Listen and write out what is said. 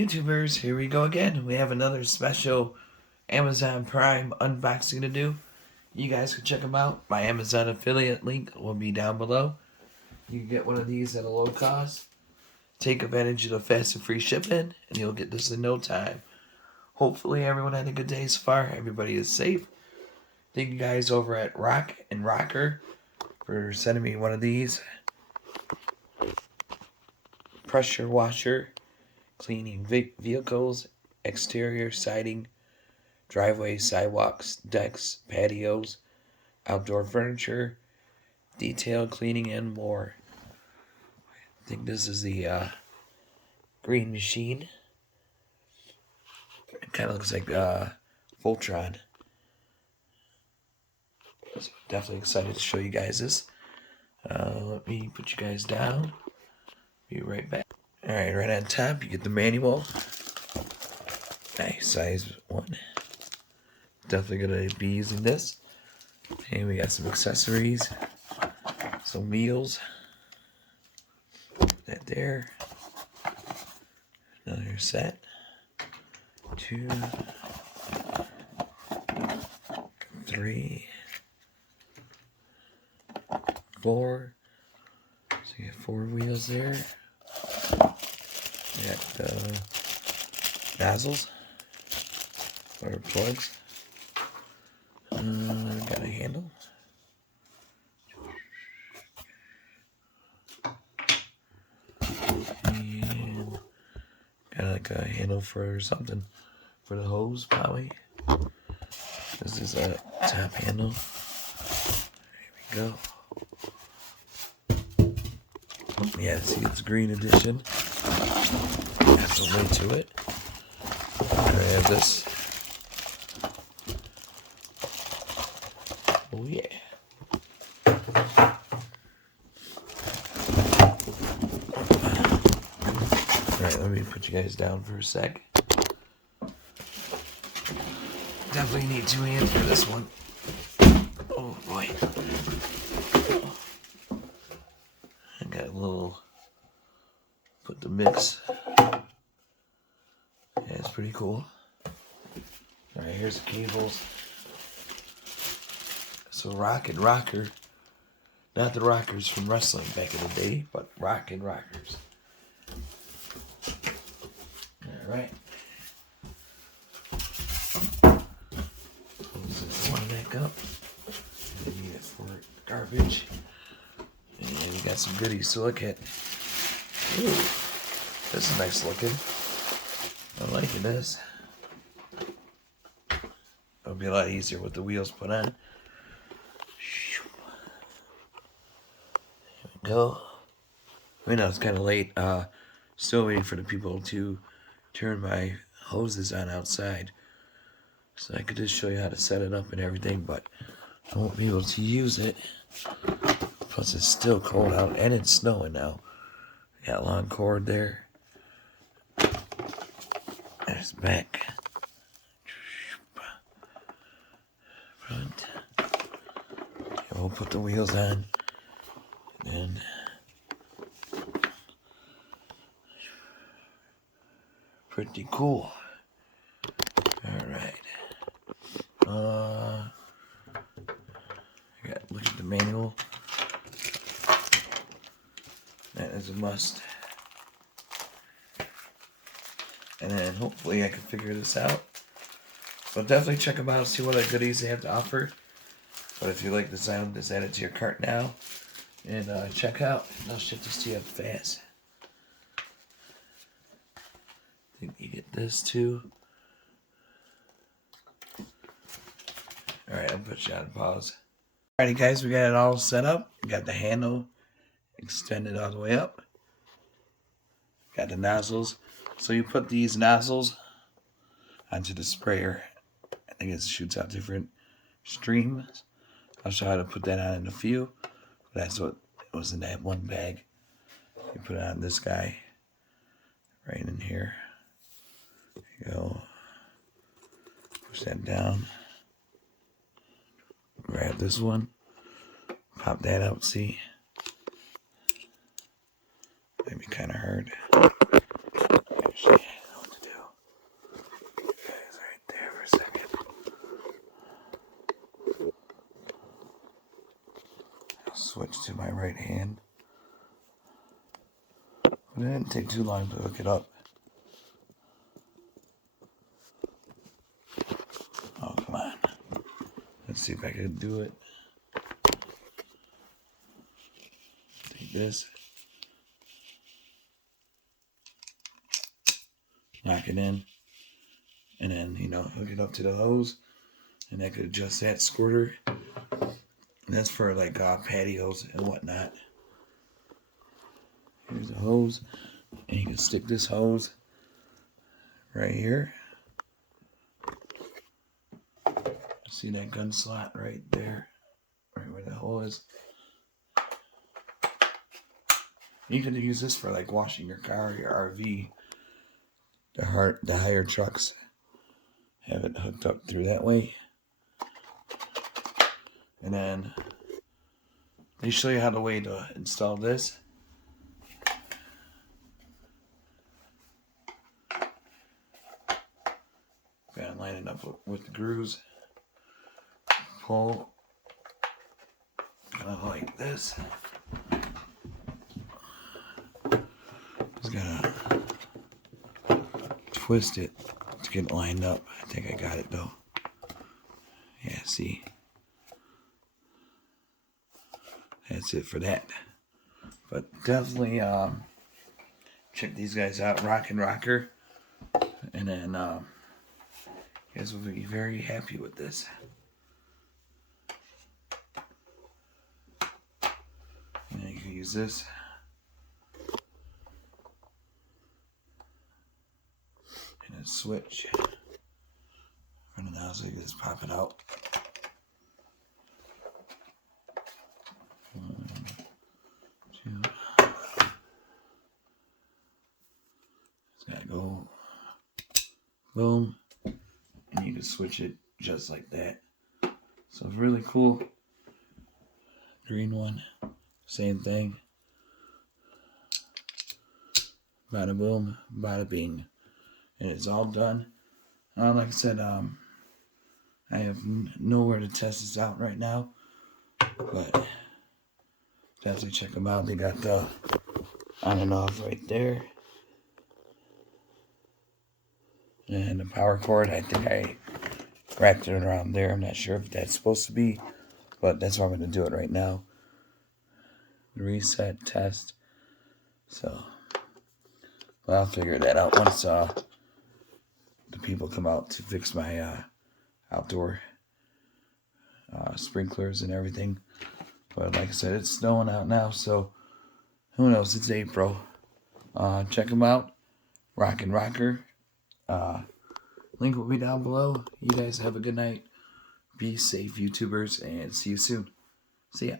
YouTubers, here we go again. We have another special Amazon Prime unboxing to do. You guys can check them out. My Amazon affiliate link will be down below. You can get one of these at a low cost. Take advantage of the fast and free shipping, and you'll get this in no time. Hopefully everyone had a good day so far. Everybody is safe. Thank you guys over at Rock&Rocker for sending me one of these. Pressure washer. Cleaning vehicles, exterior siding, driveways, sidewalks, decks, patios, outdoor furniture, detail cleaning, and more. I think this is the green machine. It kind of looks like Voltron. So definitely excited to show you guys this. Let me put you guys down. Be right back. Alright, right on top, you get the manual. Nice, size 1. Definitely going to be using this. And we got some accessories. Some wheels. That there. Another set. 2. 3. 4. So you have 4 wheels there. We got the nozzles or plugs. Got a handle. And got like a handle for something for the hose, probably. This is a top handle. There we go. Yeah, see, it's green edition. Have to link to it. I have this. Oh yeah. Alright, let me put you guys down for a sec. Definitely need 2 hands for this one. Oh boy. I got a little, put the mix. Yeah, it's pretty cool. Alright, here's the cables. So Rock&Rocker, not the rockers from wrestling back in the day, but Rock&Rockers. Alright. Close this one back up. We need it for garbage. And we got some goodies to look at. Ooh, this is nice looking. I'm liking this. It'll be a lot easier with the wheels put on. There we go. I know it's kind of late. Still waiting for the people to turn my hoses on outside. So I could just show you how to set it up and everything, but I won't be able to use it. Plus it's still cold out and it's snowing now. Got a long cord there. There's the back. Front. And we'll put the wheels on. And pretty cool. Alright. Look at the manual. That is a must. And then hopefully I can figure this out. But definitely check them out, see what other goodies they have to offer. But if you like the sound, just add it to your cart now. And check out. They'll ship this to you fast. I think you get this too. Alright, I'll put you on pause. Alrighty guys, we got it all set up. We got the handle extended all the way up. Got the nozzles. So you put these nozzles onto the sprayer. I think it shoots out different streams. I'll show you how to put that on in a few. That's what it was in that one bag. You put it on this guy. Right in here. There you go. Push that down. Grab this one. Pop that out, see? Might be kind of hard. Actually, switch to my right hand. But it didn't take too long to hook it up. Oh, come on. Let's see if I can do it. Take this. Knock it in. And then, hook it up to the hose. And I could adjust that squirter. And that's for like patios and whatnot. Here's the hose. And you can stick this hose right here. See that gun slot right there? Right where the hole is. You can use this for like washing your car, your RV. The higher trucks have it hooked up through that way. And then they show you how the way to install this. Gotta line it up with the grooves. Pull kind of like this. Just gotta twist it to get it lined up. I think I got it though. Yeah, see. That's it for that. But definitely check these guys out, Rock&Rocker. And then you guys will be very happy with this. And you can use this. And then switch. Front of the nozzle, you just pop it out. One, two. It's gotta go. Boom. And you can switch it just like that. So it's really cool. Green one. Same thing. Bada boom, bada bing. And it's all done. Like I said, I have nowhere to test this out right now. But definitely check them out. They got the on and off right there. And the power cord, I think I wrapped it around there. I'm not sure if that's supposed to be. But that's why I'm going to do it right now. Reset, test. So, well, I'll figure that out once the people come out to fix my outdoor sprinklers and everything. But like I said, it's snowing out now, so who knows? It's April. Check them out. Rock&Rocker. Link will be down below. You guys have a good night. Be safe, YouTubers, and see you soon. See ya.